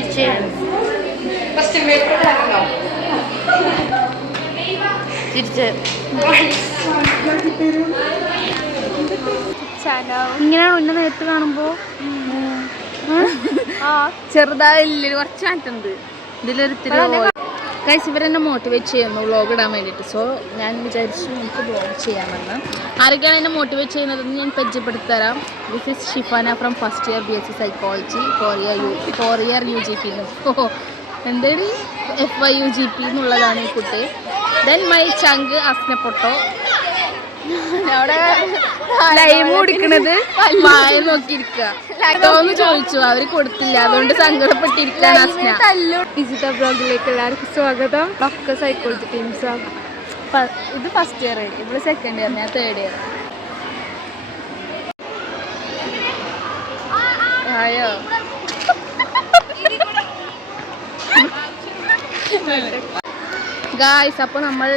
ചിരിച്ച് ചിരിച്ച് ഇങ്ങനെയാണോ എന്നെ നേരത്തെ കാണുമ്പോ ചെറുതായില്ല കുറച്ച് മാറ്റുണ്ട് ഇതിലൊരുത്തിരി ഗൈസ് ഇവരെന്നെ മോട്ടിവേറ്റ് ചെയ്യുന്നു വ്ളോഗ് ഇടാൻ വേണ്ടിയിട്ട്. സോ ഞാൻ വിചാരിച്ചു എനിക്ക് വ്ളോഗ് ചെയ്യാമെന്ന്. ആരൊക്കെയാണ് എന്നെ മോട്ടിവേറ്റ് ചെയ്യുന്നതെന്ന് ഞാൻ പരിചയപ്പെടുത്തരാം. This is Shifana from first year BSc psychology 4 year UGP. എന്താണ് FYUGP എന്നുള്ളതാണ് ഈ കുട്ടി. ദെൻ മൈ ചങ്ക് അസ്നപ്പൊട്ടോ അവിടെ ലൈവ് കുടിക്കണത് വായ നോക്കിയിരിക്കുക ചോദിച്ചു, അവര് കൊടുത്തില്ല, അതുകൊണ്ട് സങ്കടപ്പെട്ടിരിക്കുകയാണ് അസ്ന. ഡിജിറ്റൽ ബ്ലോഗിലേക്ക് എല്ലാവർക്കും സ്വാഗതം. ഒക്കെ സൈക്കോളജി ടീംസാണ്. ഇത് ഫസ്റ്റ് ഇയർ, ഇവിടെ സെക്കൻഡ് ഇയർ, ഞാൻ തേർഡ് ഇയർ. ആയോ ഗായ്സ്, അപ്പോൾ നമ്മൾ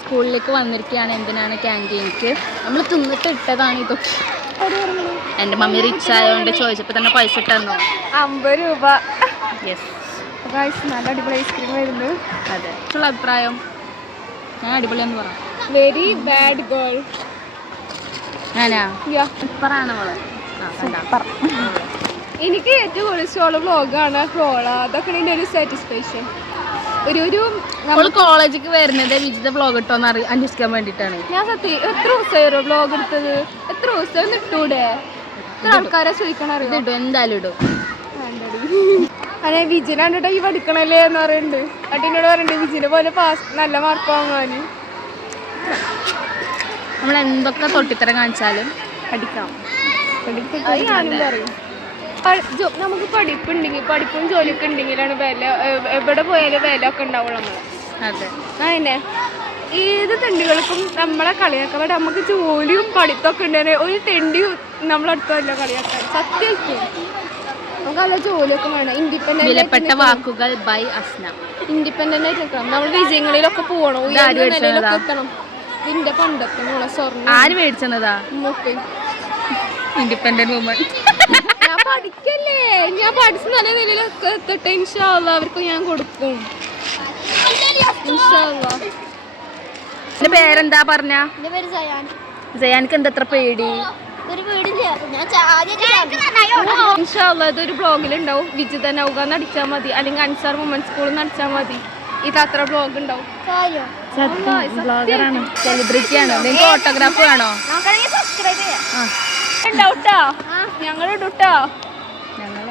സ്കൂളിലേക്ക് വന്നിരിക്കുകയാണ്. എന്തിനാണ്? ക്യാൻറ്റീനിക്ക്. നമ്മൾ തിന്നിട്ട് ഇട്ടതാണ് ഇതൊക്കെ. എൻ്റെ മമ്മി റിച്ച് ആയതുകൊണ്ട് ചോദിച്ചപ്പോൾ തന്നെ പൈസ ഇട്ടെന്നോ 50 രൂപ. യെസ് ഗായ്സ്, നല്ല അടിപൊളി ഐസ്ക്രീം വരുന്നു. അതെ, ഉള്ള അഭിപ്രായം? ഞാൻ അടിപൊളിയെന്ന് പറയാം. Very bad girl. ഞാനാ സൂപ്പറാണ് അവള്. എനിക്ക് ഏറ്റവും കൂടുതൽ ഇഷ്ടമുള്ള വ്ളോഗാണ് ഫ്ലോള. അതൊക്കെ എൻ്റെ ഒരു സാറ്റിസ്ഫാക്ഷൻ. നമ്മൾ കോളേജിലേക്ക് വരുന്നത് വിജിത വ്ളോഗ് ഇട്ടോന്ന് അന്വേഷിക്കാൻ വേണ്ടിയിട്ടാണ്. ഞാൻ സത്യം എത്ര ദിവസമായിരുന്നു വ്ളോഗ് എടുത്തത്? എത്ര ദിവസം ഇട്ടൂടെ? എത്ര ആൾക്കാരെ ചോദിക്കണം അറിയാം. ഇടും, എന്തായാലും ഇടും. അതെ, വിജിനെ കണ്ടിട്ട് ഈ പഠിക്കണല്ലേ എന്ന് പറയുന്നുണ്ട്. അട്ടിനോട് പറയുന്നുണ്ട് വിജിനെ പോലെ നല്ല മാർക്ക് വാങ്ങാൻ. നമ്മൾ എന്തൊക്കെ തൊട്ടിത്തരം കാണിച്ചാലും പഠിക്കാം. ഞാനും പറയും നമുക്ക് പഠിപ്പും ജോലിയൊക്കെ ഉണ്ടെങ്കിലാണ് വില. എവിടെ പോയാലും വില ഒക്കെ ഉണ്ടാവുള്ളൂ നമ്മൾ. അതെ, അതന്നെ. ഏത് തെണ്ടികൾക്കും നമ്മളെ കളിയാക്കാൻ വേണ്ടി നമുക്ക് ജോലിയും പഠിത്തമൊക്കെ ഉണ്ടെങ്കിൽ ഒരു തെണ്ടിയും നമ്മളടുത്തല്ല കളിയാക്കാൻ. സത്യമായിരിക്കും നമുക്ക് നല്ല ജോലിയൊക്കെ വേണം. ഇൻഡിപെൻഡന്റ് വാക്കുകൾ ബൈ അസ്ന. ഇൻഡിപെൻഡന്റ് ആയിട്ട് നിൽക്കണം. നമ്മൾ വിജയങ്ങളിലൊക്കെ പോകണം, ഉയർന്ന നിലയിലൊക്കെ എത്തണം. ഇതിന്റെ പണ്ടത്തെ മോളെ സ്വർണ്ണം ആര് മേടിച്ചതാ? Independent woman. ഞാൻ പഠിക്കല്ലേ, ഞാൻ പഠിച്ച നല്ല നിലയിലൊക്കെ എത്തട്ടെ. ഇൻഷാ അല്ലാഹ് അവർക്ക് ഞാൻ കൊടുക്കും. ഇൻഷാ അല്ലാഹ്. എന്റെ പേരെന്താ പറഞ്ഞ? ജയാനിക്ക് എന്താ എത്ര പേടി? ഇൻഷാ അല്ലാഹ് ഇതൊരു ബ്ലോഗിലുണ്ടാവും. വിജിത നൗക നടിച്ചാൽ മതി, അല്ലെങ്കിൽ അൻസാർ വുമൻസ് സ്കൂളിൽ നടിച്ചാൽ മതി. ഇത് അത്ര ബ്ലോഗ് ഉണ്ടാവും. ബ്ലോഗറാണ്, സെലിബ്രിറ്റി ആണ്. നിങ്ങൾക്ക് ഓട്ടോഗ്രാഫ് വേണോ? ഉണ്ടാവട്ടോ, ഞങ്ങൾ ഇട്ടോട്ടോ. ഞങ്ങൾ